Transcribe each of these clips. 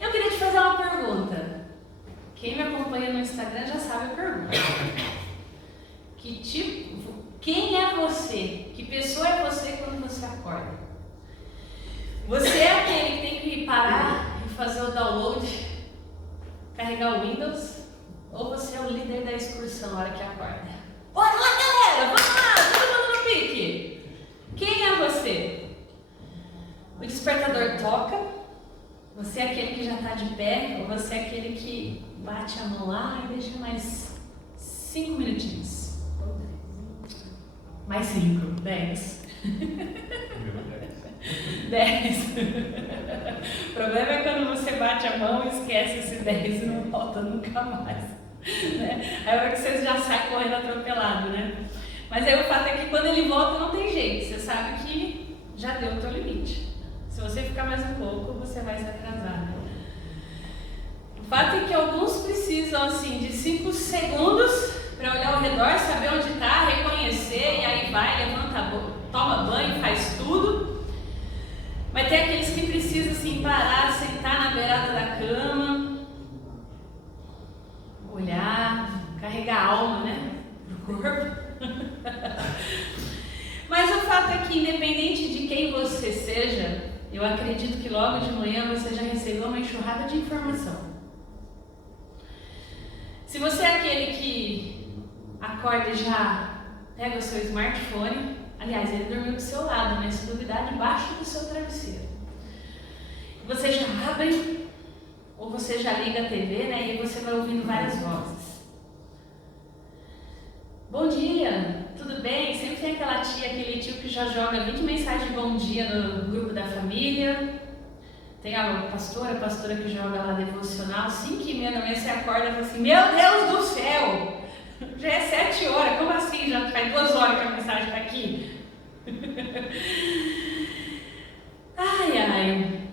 Eu queria te fazer uma pergunta. Quem me acompanha no Instagram já sabe a pergunta. Quem é você? Que pessoa é você quando você acorda? Você é aquele que tem que parar e fazer o download, carregar o Windows? Ou você é o líder da excursão na hora que acorda? Bora lá, galera! Vamos lá! Todo mundo no pique! Quem é você? O despertador toca? Você é aquele que já está de pé? Ou você é aquele que bate a mão lá e deixa mais 5 minutinhos? Mais 5, 10. 10. O problema é quando você bate a mão e esquece esse 10 e não volta nunca mais. Né? Aí a hora que você já sai correndo atropelado, né? Mas aí o fato é que quando ele volta não tem jeito, você sabe que já deu o teu limite. Se você ficar mais um pouco, você vai se atrasar. O fato é que alguns precisam assim de 5 segundos para olhar ao redor, saber onde está, reconhecer, e aí vai, levanta, toma banho, faz tudo. Mas tem aqueles que precisam assim parar, sentar na beirada da cama, olhar, carregar a alma, né, pro corpo. Mas o fato é que independente de quem você seja, eu acredito que logo de manhã você já recebeu uma enxurrada de informação. Se você é aquele que acorda e já pega o seu smartphone, aliás, ele dormiu do seu lado, né? Se duvidar, debaixo do seu travesseiro. Você já abre, ou você já liga a TV, né? E você vai ouvindo várias vozes. Bom dia, tudo bem? Sempre tem aquela tia, aquele tio que já joga 20 mensagens de bom dia no grupo da família. Tem a pastora que joga lá devocional, 5h30 da manhã você acorda e fala assim, meu Deus do céu, já é 7 horas, como assim? Já faz 2 horas que a mensagem está aqui. Ai, ai.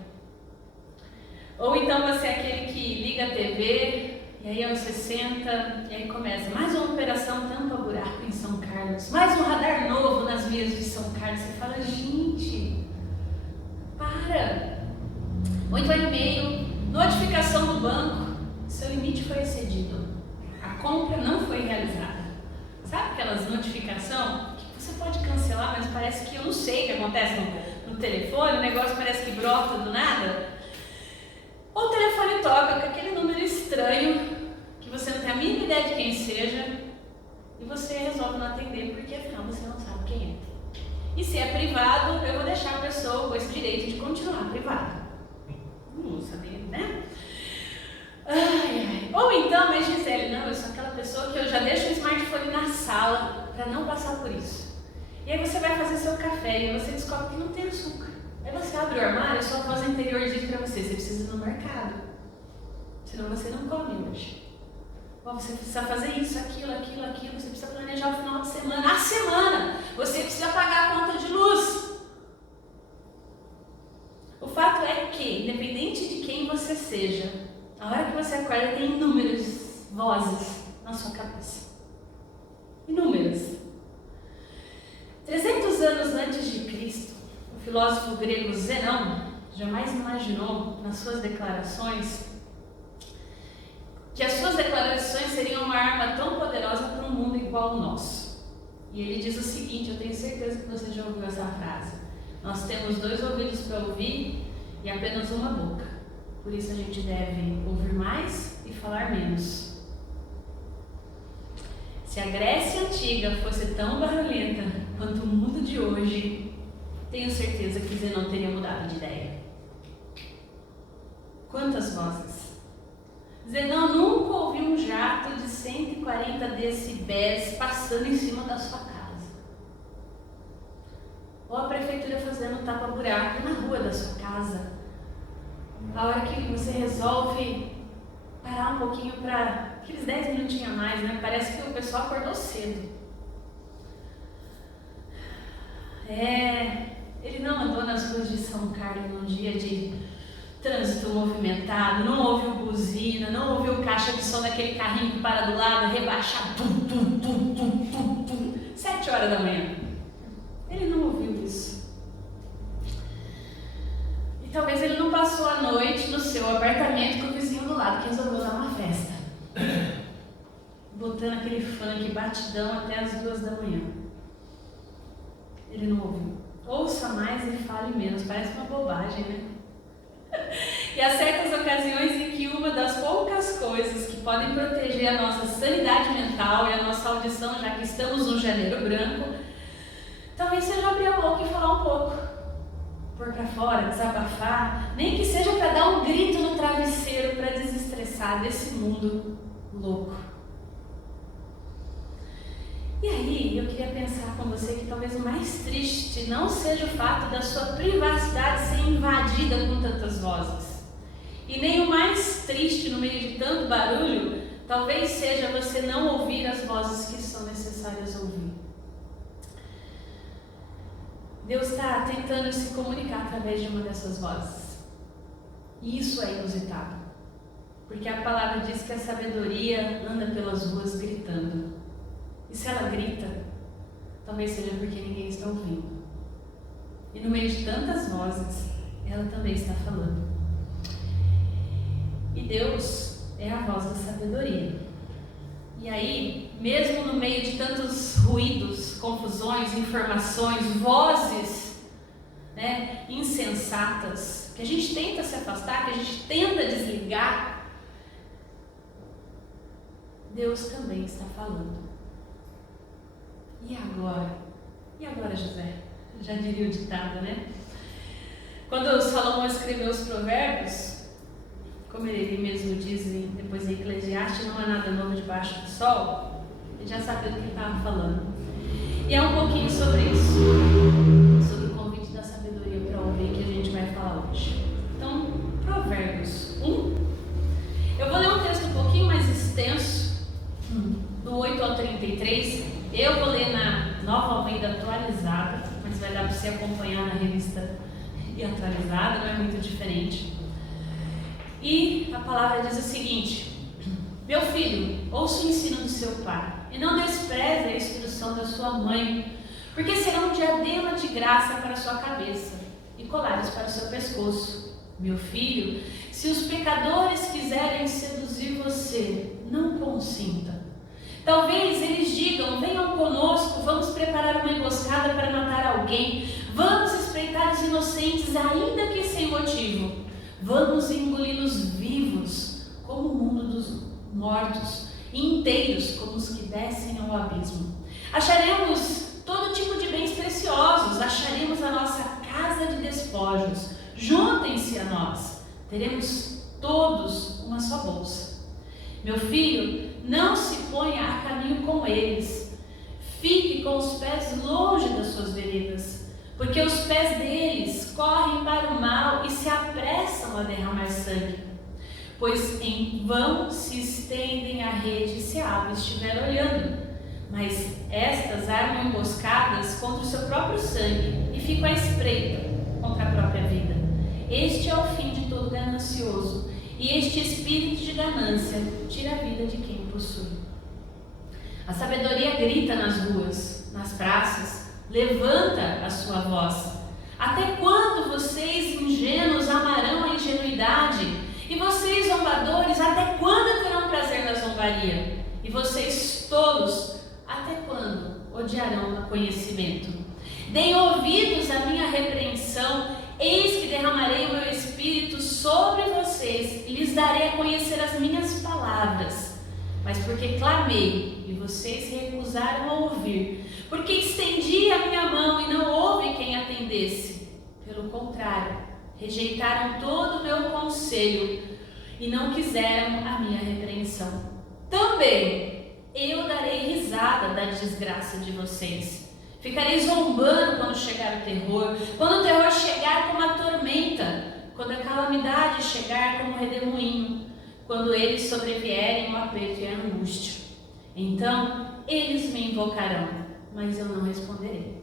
Ou então você é aquele que liga a TV, e aí você senta, e aí começa, mais uma operação tampa-buraco em São Carlos, mais um radar novo nas vias de São Carlos. Você fala, gente, para. 8 horas e meio, notificação do banco, seu limite foi excedido, a compra não foi realizada. Sabe aquelas notificações que você pode cancelar, mas parece que eu não sei o que acontece no telefone, o negócio parece que brota do nada? Ou o telefone toca com aquele número estranho, que você não tem a mínima ideia de quem seja, e você resolve não atender, porque afinal você não sabe quem é. E se é privado, eu vou deixar a pessoa com esse direito de continuar privado. Não sabia, né? Ai, ai. Ou então, mas Gisele, não, eu sou aquela pessoa que eu já deixo o smartphone na sala para não passar por isso. E aí você vai fazer seu café e você descobre que não tem açúcar. Aí você abre o armário e sua voz interior diz para você, você precisa ir no mercado, senão você não come hoje. Ou você precisa fazer isso, aquilo, você precisa planejar o final de semana. A semana, você precisa pagar a conta de luz. O fato é que, independente de quem você seja, a hora que você acorda tem inúmeras vozes na sua cabeça. Inúmeras. 300 anos antes de Cristo, o filósofo grego Zenão jamais imaginou nas suas declarações que as suas declarações seriam uma arma tão poderosa para um mundo igual ao nosso. E ele diz o seguinte, eu tenho certeza que você já ouviu essa frase: nós temos 2 ouvidos para ouvir e apenas uma boca. Por isso a gente deve ouvir mais e falar menos. Se a Grécia Antiga fosse tão barulhenta quanto o mundo de hoje, tenho certeza que Zenão teria mudado de ideia. Quantas vozes? Zenão nunca ouviu um jato de 140 decibéis passando em cima da sua casa. Ou a prefeitura fazendo tapa-buraco na rua da sua casa. A hora que você resolve parar um pouquinho para aqueles 10 minutinhos a mais, né? Parece que o pessoal acordou cedo. Ele não andou nas ruas de São Carlos num dia de trânsito movimentado, não ouviu buzina, não ouviu caixa de som daquele carrinho que para do lado, rebaixar, 7 horas da manhã. Ele não ouviu isso. E talvez ele não passou a noite no seu apartamento com o vizinho do lado que resolveu dar uma festa, botando aquele funk batidão até as 2 da manhã. Ele não ouviu. Ouça mais e fale menos. Parece uma bobagem, né? E há certas ocasiões em que uma das poucas coisas que podem proteger a nossa sanidade mental e a nossa audição, já que estamos no janeiro branco, talvez seja abrir a boca e falar um pouco, pôr pra fora, desabafar, nem que seja para dar um grito no travesseiro para desestressar desse mundo louco. E aí, eu queria pensar com você que talvez o mais triste não seja o fato da sua privacidade ser invadida com tantas vozes. E nem o mais triste no meio de tanto barulho, talvez seja você não ouvir as vozes que são necessárias ouvir. Deus está tentando se comunicar através de uma dessas vozes. E isso é inusitado. Porque a palavra diz que a sabedoria anda pelas ruas gritando. E se ela grita, talvez seja porque ninguém está ouvindo. E no meio de tantas vozes, ela também está falando. E Deus é a voz da sabedoria. E aí, mesmo no meio de tantos ruídos, confusões, informações, vozes, né, insensatas, que a gente tenta se afastar, que a gente tenta desligar, Deus também está falando. E agora? E agora, José? Já diria o ditado, né? Quando Salomão escreveu os provérbios, como ele mesmo diz depois em Eclesiastes, não há nada novo debaixo do sol, ele já sabia do que ele estava falando. E é um pouquinho sobre isso, sobre o convite da sabedoria para ouvir que a gente vai falar hoje. Então, Provérbios 1. Eu vou ler um texto um pouquinho mais extenso, do 8 ao 33. Eu vou ler na Nova Almeida atualizada, mas vai dar para você acompanhar na revista e atualizada, não é muito diferente. E a palavra diz o seguinte: meu filho, ouça o ensino do seu pai, e não despreze a instrução da sua mãe, porque será um diadema de graça para a sua cabeça e colares para o seu pescoço. Meu filho, se os pecadores quiserem seduzir você, não consinta. Talvez eles digam: venham conosco, vamos preparar uma emboscada para matar alguém, vamos espreitar os inocentes, ainda que sem motivo, vamos engoli-los vivos, como o mundo dos mortos, e inteiros, como os que descem ao abismo. Acharemos todo tipo de bens preciosos, acharemos a nossa casa de despojos, juntem-se a nós, teremos todos uma só bolsa. Meu filho, não se ponha a caminho com eles, fique com os pés longe das suas veredas, porque os pés deles correm para o mal e se apressam a derramar sangue. Pois em vão se estendem a rede se a ave estiver olhando, mas estas armam emboscadas contra o seu próprio sangue e ficam à espreita contra a própria vida. Este é o fim de todo ganancioso, e este espírito de ganância tira a vida de quem o possui. A sabedoria grita nas ruas, nas praças, levanta a sua voz. Até quando vocês ingênuos amarão a ingenuidade? E vocês zombadores, até quando terão prazer na zombaria? E vocês tolos, até quando odiarão o conhecimento? Deem ouvidos à minha repreensão, eis que derramarei o meu espírito sobre vocês e lhes darei a conhecer as minhas palavras. Mas porque clamei e vocês se recusaram a ouvir, porque estendi a minha mão e não houve quem atendesse. Pelo contrário, rejeitaram todo o meu conselho e não quiseram a minha repreensão. Também eu darei risada da desgraça de vocês. Ficarei zombando quando chegar o terror, quando o terror chegar como a tormenta, quando a calamidade chegar como um redemoinho, quando eles sobrevierem o aperto e a angústia. Então eles me invocarão, mas eu não responderei.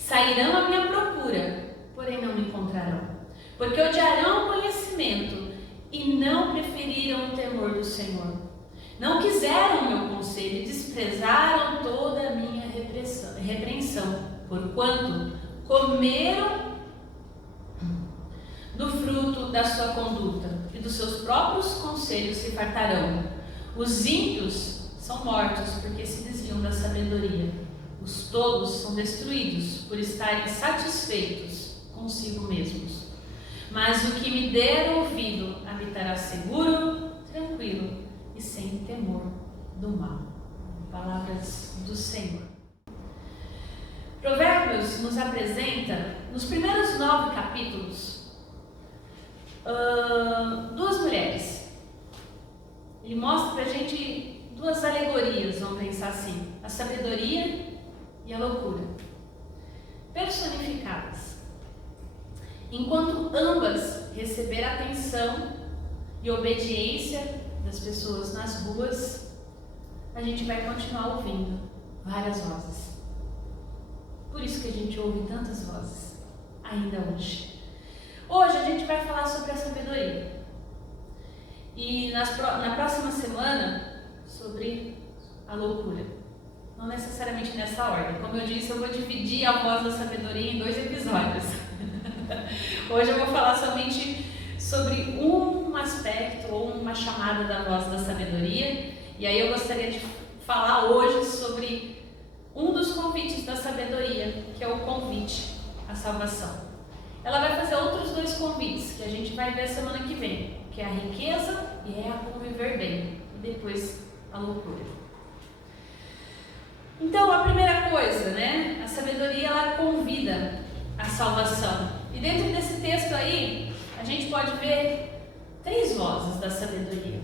Sairão à minha procura, porém não me encontrarão, porque odiarão o conhecimento e não preferiram o temor do Senhor. Não quiseram o meu conselho e desprezaram toda a minha repreensão, porquanto comeram do fruto da sua conduta, e dos seus próprios conselhos se fartarão. Os ímpios são mortos porque se desviam da sabedoria. Os tolos são destruídos por estarem satisfeitos consigo mesmos. Mas o que me der ouvido habitará seguro, tranquilo e sem temor do mal. Palavras do Senhor. Provérbios nos apresenta, nos primeiros 9 capítulos, 2 mulheres. Ele mostra pra gente 2 alegorias, vamos pensar assim: a sabedoria e a loucura, personificadas. Enquanto ambas receberam atenção e obediência das pessoas nas ruas, a gente vai continuar ouvindo várias vozes. Por isso que a gente ouve tantas vozes, ainda hoje. Hoje a gente vai falar sobre a sabedoria. E na próxima semana, sobre a loucura. Não necessariamente nessa ordem. Como eu disse, eu vou dividir a voz da sabedoria em 2 episódios. Hoje eu vou falar somente sobre um aspecto ou uma chamada da voz da sabedoria. E aí eu gostaria de falar hoje sobre um dos convites da sabedoria, que é o convite à salvação. Ela vai fazer outros 2 convites que a gente vai ver semana que vem, que é a riqueza e é a conviver bem, e depois a loucura. Então, a primeira coisa, né? A sabedoria, ela convida à salvação. E dentro desse texto aí, a gente pode ver 3 vozes da sabedoria: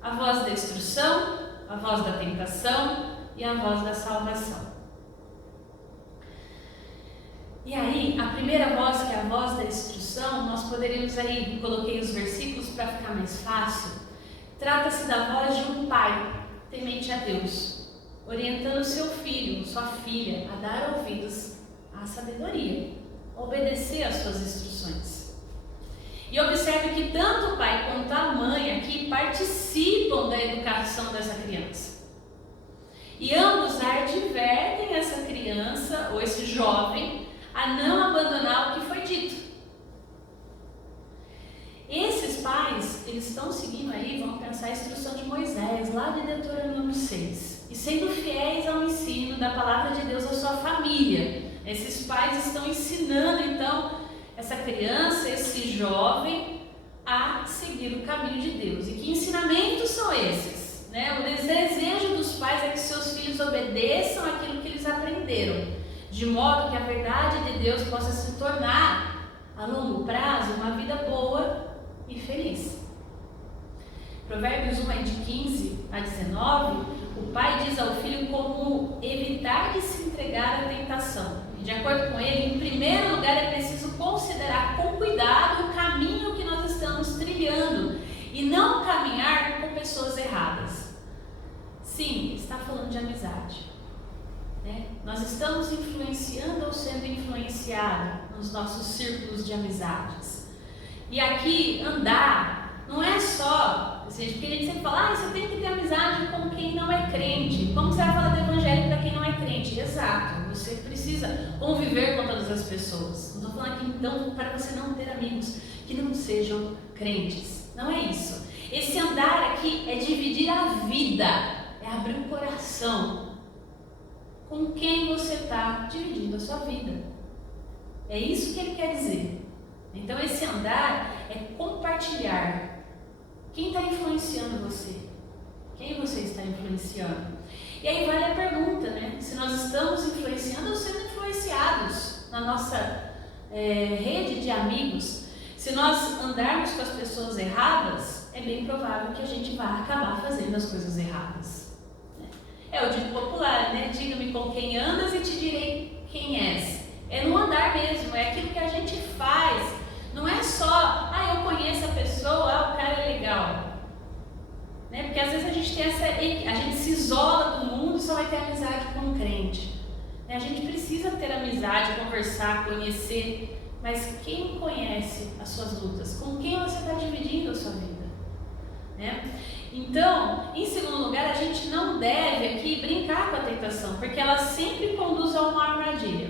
a voz da instrução, a voz da tentação e a voz da salvação. E aí, a primeira voz, que é a voz da instrução, nós poderíamos aí, coloquei os versículos para ficar mais fácil. Trata-se da voz de um pai temente a Deus, orientando seu filho, sua filha, a dar ouvidos à sabedoria, a obedecer às suas instruções. E observe que tanto o pai quanto a mãe aqui participam da educação dessa criança. E ambos advertem essa criança, ou esse jovem, a não abandonar o que foi dito. Esses pais, eles estão seguindo aí, vamos pensar a instrução de Moisés, lá de Deuteronômio 6, e sendo fiéis ao ensino da palavra de Deus à sua família. Esses pais estão ensinando, então, essa criança, esse jovem, a seguir o caminho de Deus. E que ensinamentos são esses? O desejo dos pais é que seus filhos obedeçam aquilo que eles aprenderam, de modo que a verdade de Deus possa se tornar, a longo prazo, uma vida boa e feliz. Provérbios 1, de 15 a 19, o pai diz ao filho como evitar de se entregar à tentação. E de acordo com ele, em primeiro lugar é preciso considerar com cuidado o caminho que nós estamos trilhando e não caminhar com pessoas erradas. Sim, está falando de amizade. Nós estamos influenciando ou sendo influenciados nos nossos círculos de amizades. E aqui, andar não é só, porque a gente sempre fala, você tem que ter amizade com quem não é crente. Como você vai falar do evangelho para quem não é crente? Exato, você precisa conviver com todas as pessoas. Não estou falando aqui então para você não ter amigos que não sejam crentes. Não é isso. Esse andar aqui é dividir a vida, é abrir o coração. Com quem você está dividindo a sua vida. É isso que ele quer dizer. Então esse andar é compartilhar. Quem está influenciando você? Quem você está influenciando? E aí vale a pergunta, se nós estamos influenciando ou sendo influenciados na nossa rede de amigos. Se nós andarmos com as pessoas erradas, é bem provável que a gente vá acabar fazendo as coisas erradas. É o dito popular, diga-me com quem andas e te direi quem és. É no andar mesmo, é aquilo que a gente faz. Não é só, eu conheço a pessoa, o cara é legal. Porque às vezes a gente tem a gente se isola do mundo e só vai ter amizade com um crente. A gente precisa ter amizade, conversar, conhecer, mas quem conhece as suas lutas? Com quem você está dividindo a sua vida? Então, em segundo lugar, a gente não deve aqui brincar com a tentação, porque ela sempre conduz a uma armadilha.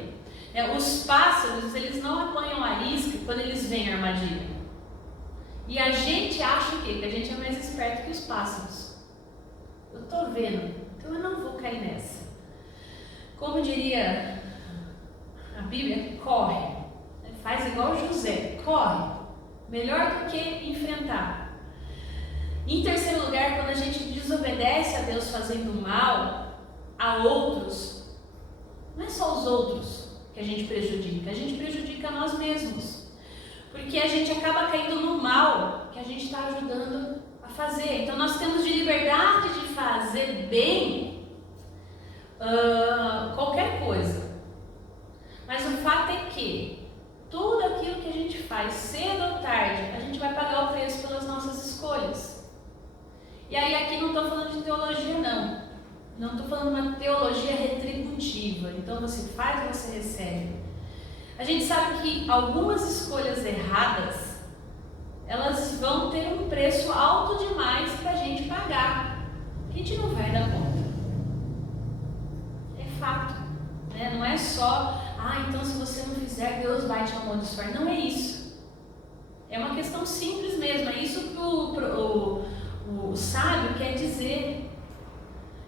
Os pássaros, eles não apanham a isca quando eles veem a armadilha. E a gente acha o quê? Que a gente é mais esperto que os pássaros. Eu estou vendo, então eu não vou cair nessa. Como diria a Bíblia, corre. Faz igual José, corre. Melhor do que enfrentar. Em terceiro lugar, quando a gente desobedece a Deus fazendo mal a outros, não é só os outros que a gente prejudica a nós mesmos. Porque a gente acaba caindo no mal que a gente está ajudando a fazer. Então nós temos de liberdade de fazer bem qualquer coisa. Mas o fato é que tudo aquilo que a gente faz, cedo ou tarde, a gente vai pagar o preço pelas nossas escolhas. E aí aqui não estou falando de teologia não. Não estou falando de uma teologia retributiva. Então você faz, você recebe. A gente sabe que algumas escolhas erradas, elas vão ter um preço alto demais para a gente pagar. A gente não vai dar conta. É fato. Né? Não é só, então se você não fizer, Deus vai te amaldiçoar. Não é isso. É uma questão simples mesmo. É isso que o sábio quer dizer.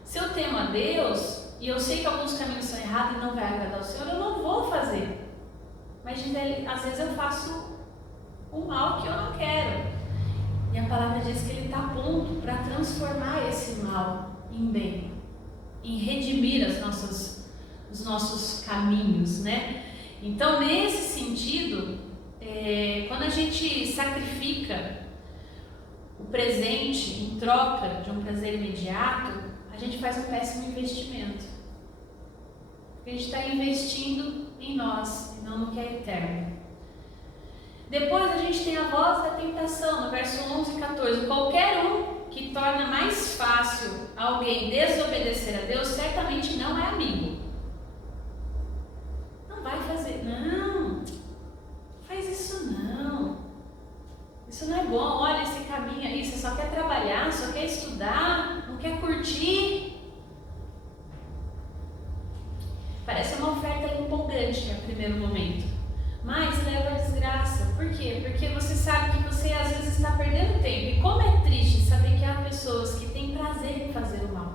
Se eu temo a Deus, e eu sei que alguns caminhos são errados e não vai agradar o Senhor, eu não vou fazer. Mas às vezes eu faço o mal que eu não quero. E a palavra diz que Ele está a ponto para transformar esse mal em bem, em redimir os nossos caminhos, né? Então, nesse sentido, quando a gente sacrifica o presente em troca de um prazer imediato, a gente faz um péssimo investimento. Porque a gente está investindo em nós, e não no que é eterno. Depois a gente tem a voz da tentação, no verso 11 e 14. Qualquer um que torna mais fácil alguém desobedecer a Deus, certamente não é amigo. Não vai fazer, não faz isso não. Isso não é bom, olha esse caminho aí, você só quer trabalhar, só quer estudar, não quer curtir. Parece uma oferta empolgante no primeiro momento, mas leva a desgraça. Por quê? Porque você sabe que você às vezes está perdendo tempo. E como é triste saber que há pessoas que têm prazer em fazer o mal.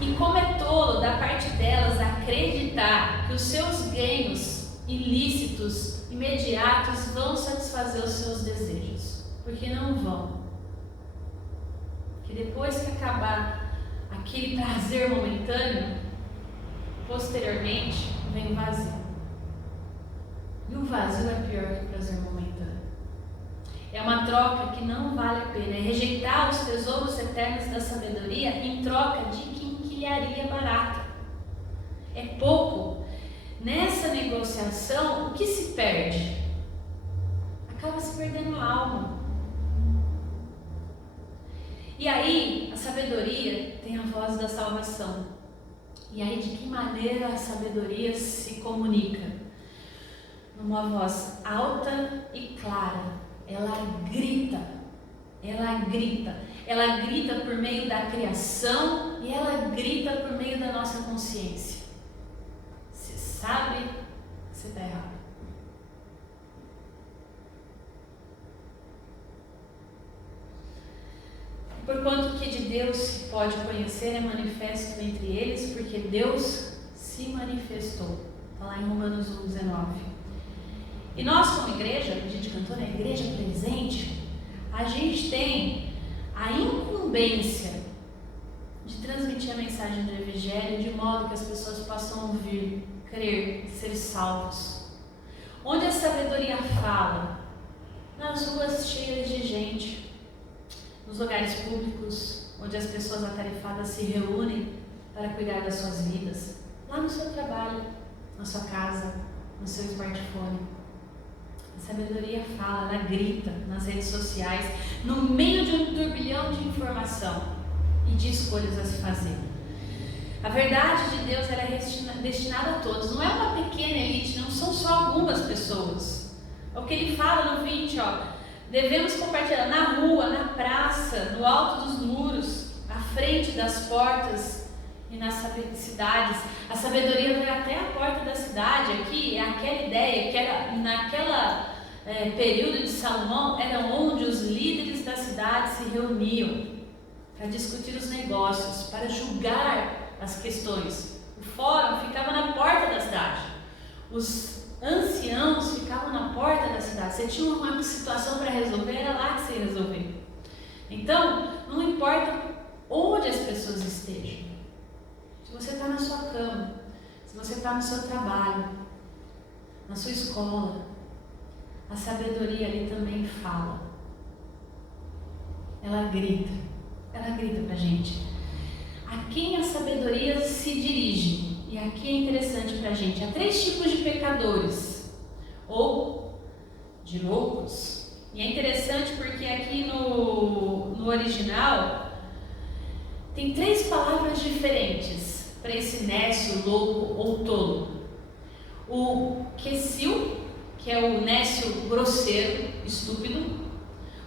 E como é tolo da parte delas acreditar que os seus ganhos ilícitos, imediatos, vão satisfazer os seus desejos. Porque não vão. Que depois que acabar aquele prazer momentâneo, posteriormente vem o vazio. E o vazio é pior que o prazer momentâneo. É uma troca que não vale a pena. É rejeitar os tesouros eternos da sabedoria em troca de quinquilharia barata. É pouco. Nessa negociação, o que se perde? Acaba se perdendo a alma. E aí, a sabedoria tem a voz da salvação. E aí, de que maneira a sabedoria se comunica? Numa voz alta e clara. Ela grita. Ela grita. Ela grita por meio da criação e ela grita por meio da nossa consciência. Você sabe que você está errado. Porquanto que de Deus se pode conhecer é manifesto entre eles, porque Deus se manifestou. Está lá em Romanos 1,19. E nós, como igreja, a gente cantou na igreja presente, a gente tem a incumbência de transmitir a mensagem do Evangelho de modo que as pessoas possam ouvir, crer, ser salvos. Onde a sabedoria fala? Nas ruas cheias de gente. Nos lugares públicos, onde as pessoas atarefadas se reúnem para cuidar das suas vidas, lá no seu trabalho, na sua casa, no seu smartphone. A sabedoria fala, ela grita nas redes sociais, no meio de um turbilhão de informação e de escolhas a se fazer. A verdade de Deus ela é destinada a todos, não é uma pequena elite, não são só algumas pessoas. É o que ele fala no 20, devemos compartilhar na rua, na praça, no alto dos muros, à frente das portas e nas cidades. A sabedoria vai até a porta da cidade. Aqui é aquela ideia que era naquela período de Salomão era onde os líderes da cidade se reuniam para discutir os negócios, para julgar as questões. O fórum ficava na porta da cidade. Os anciãos ficavam na porta da cidade. Você tinha uma situação para resolver, era lá que você ia resolver. Então, não importa onde as pessoas estejam. Se você está na sua cama, se você está no seu trabalho, na sua escola, a sabedoria ali também fala. Ela grita pra gente. A quem a sabedoria se dirige? E aqui é interessante pra gente. Há 3 tipos de pecadores, ou de loucos. E é interessante porque aqui no original tem 3 palavras diferentes para esse nécio, louco ou tolo. O quesil, que é o nécio grosseiro, estúpido.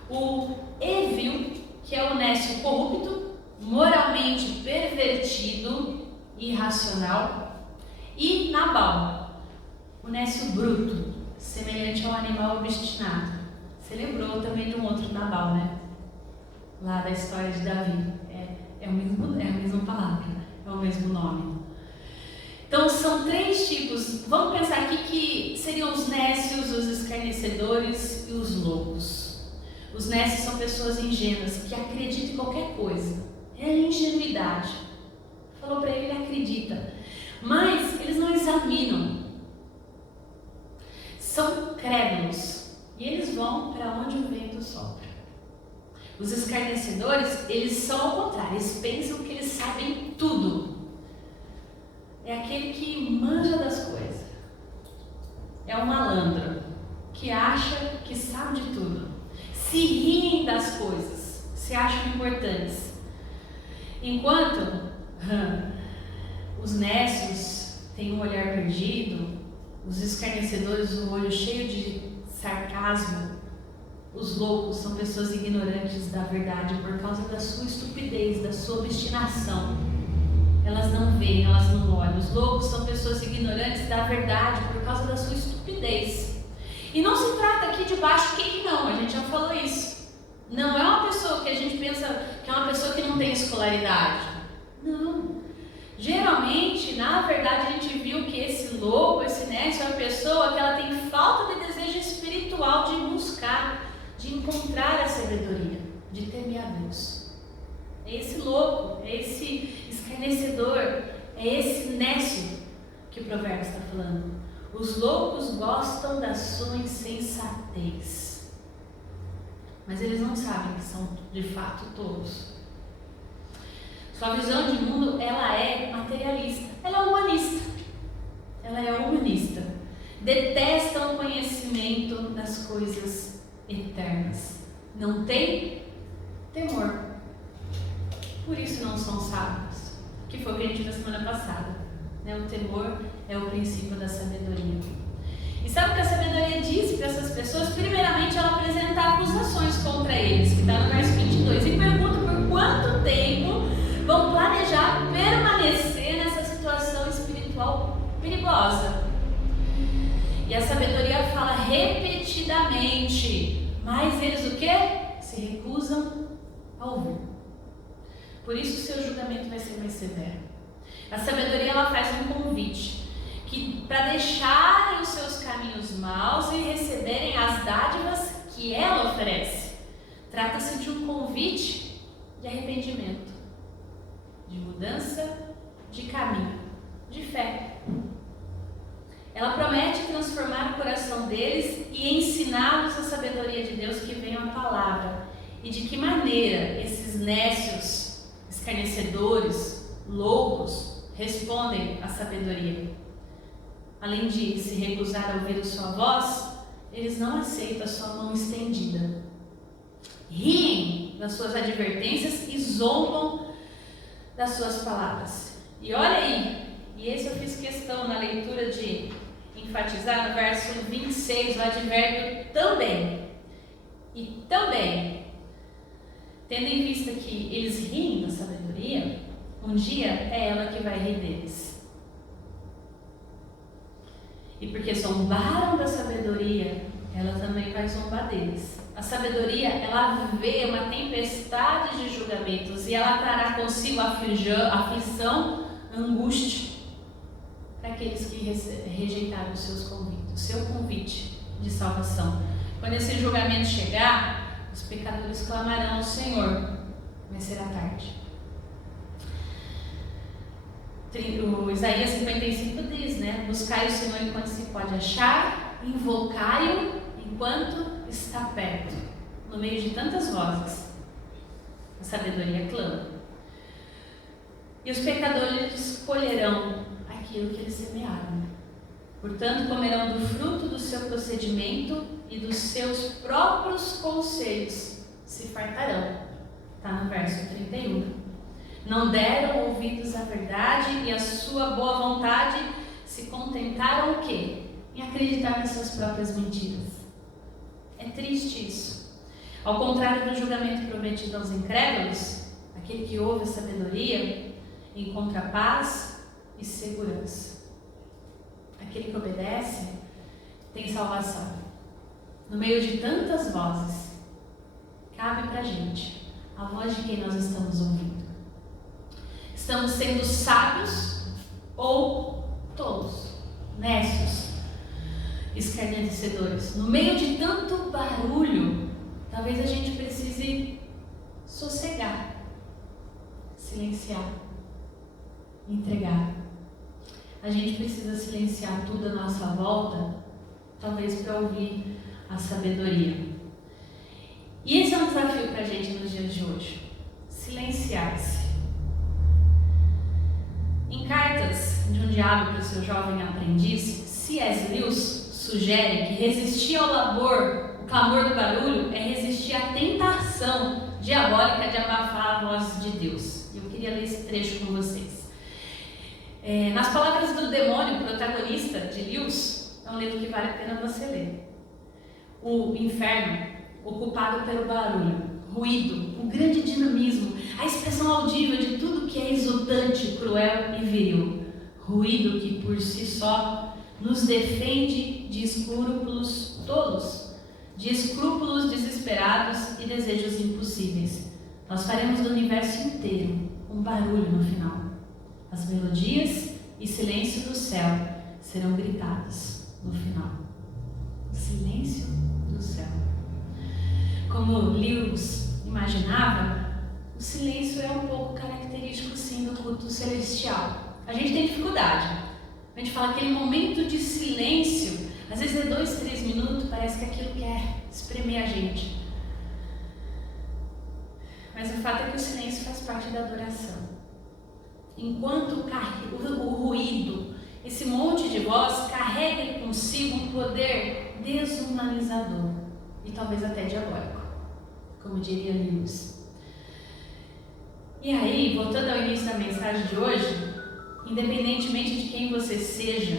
O evil, que é o nécio corrupto, moralmente pervertido, irracional. E Nabal, o nécio bruto, semelhante ao animal obstinado. Você lembrou também de um outro Nabal, né? Lá da história de Davi. É a mesma palavra, é o mesmo nome. Então são 3 tipos. Vamos pensar aqui que seriam os nécios, os escarnecedores e os loucos. Os nécios são pessoas ingênuas que acreditam em qualquer coisa. É a ingenuidade. Falou para ele, ele acredita. Mas eles não examinam. São crédulos. E eles vão para onde o vento sopra. Os escarnecedores, eles são ao contrário. Eles pensam que eles sabem tudo. É aquele que manja das coisas. É um malandro que acha que sabe de tudo. Se riem das coisas, se acham importantes. Enquanto os nécios têm um olhar perdido, os escarnecedores um olho cheio de sarcasmo, os loucos são pessoas ignorantes da verdade por causa da sua estupidez, da sua obstinação. Elas não veem, elas não olham. Os loucos são pessoas ignorantes da verdade por causa da sua estupidez. E não se trata aqui de baixo QI, não, a gente já falou isso. Não é uma pessoa que a gente pensa que é uma pessoa que não tem escolaridade. Não. Geralmente, na verdade, a gente viu que esse louco, esse nécio, é uma pessoa que ela tem falta de desejo espiritual de buscar, de encontrar a sabedoria, de temer a Deus. É esse louco, é esse escarnecedor, é esse nécio que o provérbio está falando. Os loucos gostam da sua insensatez, mas eles não sabem que são de fato tolos. Sua visão de mundo, ela é materialista, ela é humanista. Ela é humanista. Detesta o conhecimento das coisas eternas. Não tem temor. Por isso não são sábios. Que foi o que a gente viu na semana passada. O temor é o princípio da sabedoria. E sabe o que a sabedoria diz para essas pessoas? Primeiramente, ela apresenta acusações contra eles, que está no verso 22, e pergunta por quanto tempo vão planejar permanecer nessa situação espiritual perigosa. E a sabedoria fala repetidamente, mas eles o quê? Se recusam a ouvir. Por isso o seu julgamento vai ser mais severo. A sabedoria, ela faz um convite, que para deixarem os seus caminhos maus e receberem as dádivas que ela oferece. Trata-se de um convite de arrependimento, de mudança de caminho, de fé. Ela promete transformar o coração deles e ensiná-los a sabedoria de Deus que vem a palavra. E de que maneira esses nécios, escarnecedores, loucos, respondem à sabedoria. Além de se recusar a ouvir a sua voz, eles não aceitam a sua mão estendida. Riem das suas advertências e zombam das suas palavras. E olha aí, e esse eu fiz questão na leitura de enfatizar no verso 26, o advérbio também. E também, tendo em vista que eles riem da sabedoria, um dia é ela que vai rir deles. E porque zombaram da sabedoria, ela também vai zombar deles. A sabedoria, ela vê uma tempestade de julgamentos e ela trará consigo aflição, angústia para aqueles que rejeitaram os seus convites, o seu convite de salvação. Quando esse julgamento chegar, os pecadores clamarão ao Senhor, mas será tarde. O Isaías 55 diz, né? Buscai o Senhor enquanto se pode achar, invocai-o enquanto está perto. No meio de tantas vozes, a sabedoria clama. E os pecadores colherão aquilo que eles semearam. Portanto, comerão do fruto do seu procedimento e dos seus próprios conselhos se fartarão. Está no verso 31. Não deram ouvidos à verdade e à sua boa vontade se contentaram o quê? Em acreditar nas suas próprias mentiras. É triste isso. Ao contrário do julgamento prometido aos incrédulos, aquele que ouve a sabedoria encontra paz e segurança. Aquele que obedece tem salvação. No meio de tantas vozes, cabe pra gente a voz de quem nós estamos ouvindo. Estamos sendo sábios ou tolos, nécios, escarnecedores? No meio de tanto barulho, talvez a gente precise sossegar, silenciar, entregar. A gente precisa silenciar tudo à nossa volta, talvez para ouvir a sabedoria. E esse é um desafio para a gente nos dias de hoje. Silenciar-se. Em Cartas de um Diabo para o seu jovem aprendiz, C.S. Lewis sugere que resistir ao labor, o clamor do barulho, é resistir à tentação diabólica de abafar a voz de Deus. Eu queria ler esse trecho com vocês. Nas palavras do demônio, protagonista de Lewis, é um livro que vale a pena você ler. O inferno, ocupado pelo barulho, ruído, o grande dinamismo, a expressão audível de tudo que é exultante, cruel e viril. Ruído que por si só nos defende de escrúpulos tolos, de escrúpulos desesperados e desejos impossíveis. Nós faremos do universo inteiro um barulho no final. As melodias e silêncio do céu serão gritados no final. Silêncio do céu. Como Lewis imaginava, o silêncio é um pouco característico sim do culto celestial. A gente tem dificuldade. A gente fala aquele momento de silêncio, às vezes é 2, 3 minutos, parece que aquilo quer espremer a gente. Mas o fato é que o silêncio faz parte da adoração. Enquanto o ruído, esse monte de voz, carrega consigo um poder desumanizador e talvez até diabólico, como diria Lewis. E aí, voltando ao início da mensagem de hoje, independentemente de quem você seja,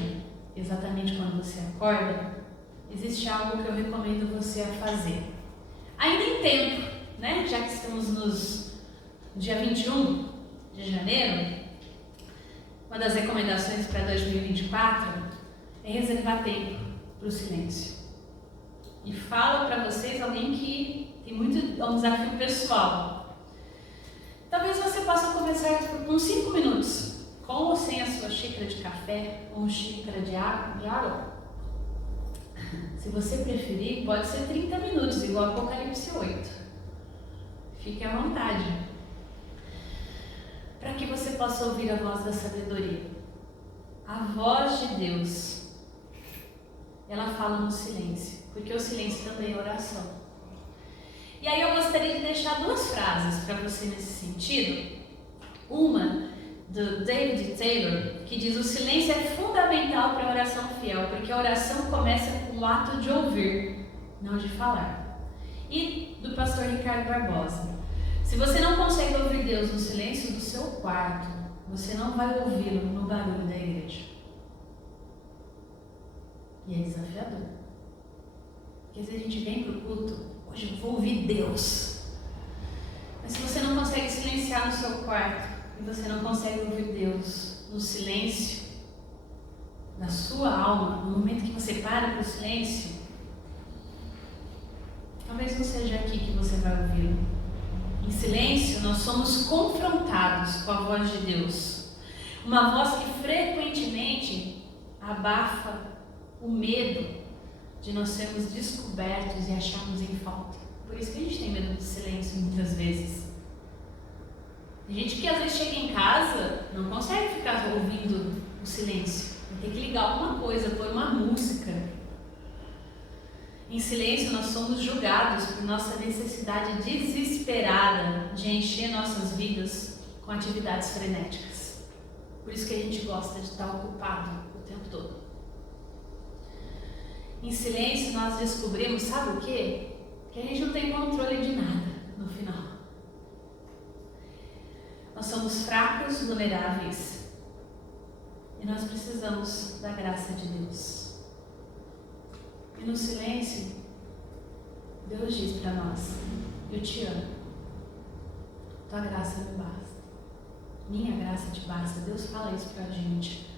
exatamente quando você acorda, existe algo que eu recomendo você a fazer. Ainda em tempo, né? Já que estamos no dia 21 de janeiro, uma das recomendações para 2024 é reservar tempo para o silêncio. E falo para vocês alguém que tem é um desafio pessoal. Talvez você possa começar com 5 minutos, com ou sem a sua xícara de café ou xícara de água. Se você preferir, pode ser 30 minutos, igual Apocalipse 8. Fique à vontade. Para que você possa ouvir a voz da sabedoria. A voz de Deus, ela fala no silêncio, porque o silêncio também é oração. E aí eu gostaria de deixar 2 frases para você nesse sentido. Uma, do David Taylor, que diz: o silêncio é fundamental para a oração fiel, porque a oração começa com o ato de ouvir, não de falar. E do pastor Ricardo Barbosa: se você não consegue ouvir Deus no silêncio do seu quarto, você não vai ouvi-lo no barulho da igreja. E é desafiador. Porque às vezes a gente vem para o culto, hoje eu vou ouvir Deus. Mas se você não consegue silenciar no seu quarto, e você não consegue ouvir Deus no silêncio da sua alma, no momento que você para para o silêncio, que seja aqui que você vai ouvi-lo. Em silêncio, nós somos confrontados com a voz de Deus. Uma voz que frequentemente abafa o medo de nós sermos descobertos e acharmos em falta. Por isso que a gente tem medo do silêncio muitas vezes. Tem gente que às vezes chega em casa, não consegue ficar ouvindo o silêncio. Tem que ligar alguma coisa, pôr uma música. Em silêncio nós somos julgados por nossa necessidade desesperada de encher nossas vidas com atividades frenéticas. Por isso que a gente gosta de estar ocupado o tempo todo. Em silêncio nós descobrimos, sabe o quê? Que a gente não tem controle de nada no final. Nós somos fracos, vulneráveis. E nós precisamos da graça de Deus. E no silêncio, Deus diz para nós: eu te amo. Tua graça me basta. Minha graça te basta. Deus fala isso para a gente.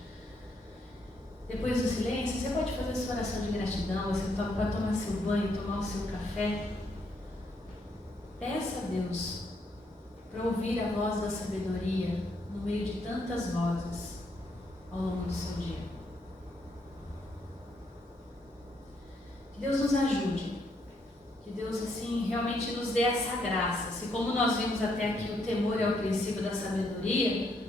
Depois do silêncio, você pode fazer sua oração de gratidão, você pode tomar seu banho, tomar o seu café. Peça a Deus para ouvir a voz da sabedoria no meio de tantas vozes ao longo do seu dia. Que Deus nos ajude, que Deus assim realmente nos dê essa graça. Se como nós vimos até aqui o temor é o princípio da sabedoria,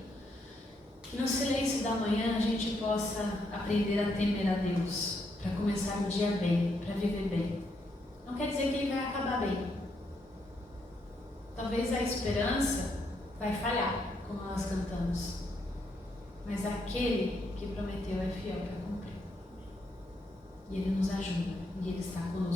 que no silêncio da manhã a gente possa aprender a temer a Deus, para começar o dia bem, para viver bem. Não quer dizer que ele vai acabar bem. Talvez a esperança vai falhar, como nós cantamos, mas aquele que prometeu é fiel para cumprir. E Ele nos ajuda, e Ele está conosco.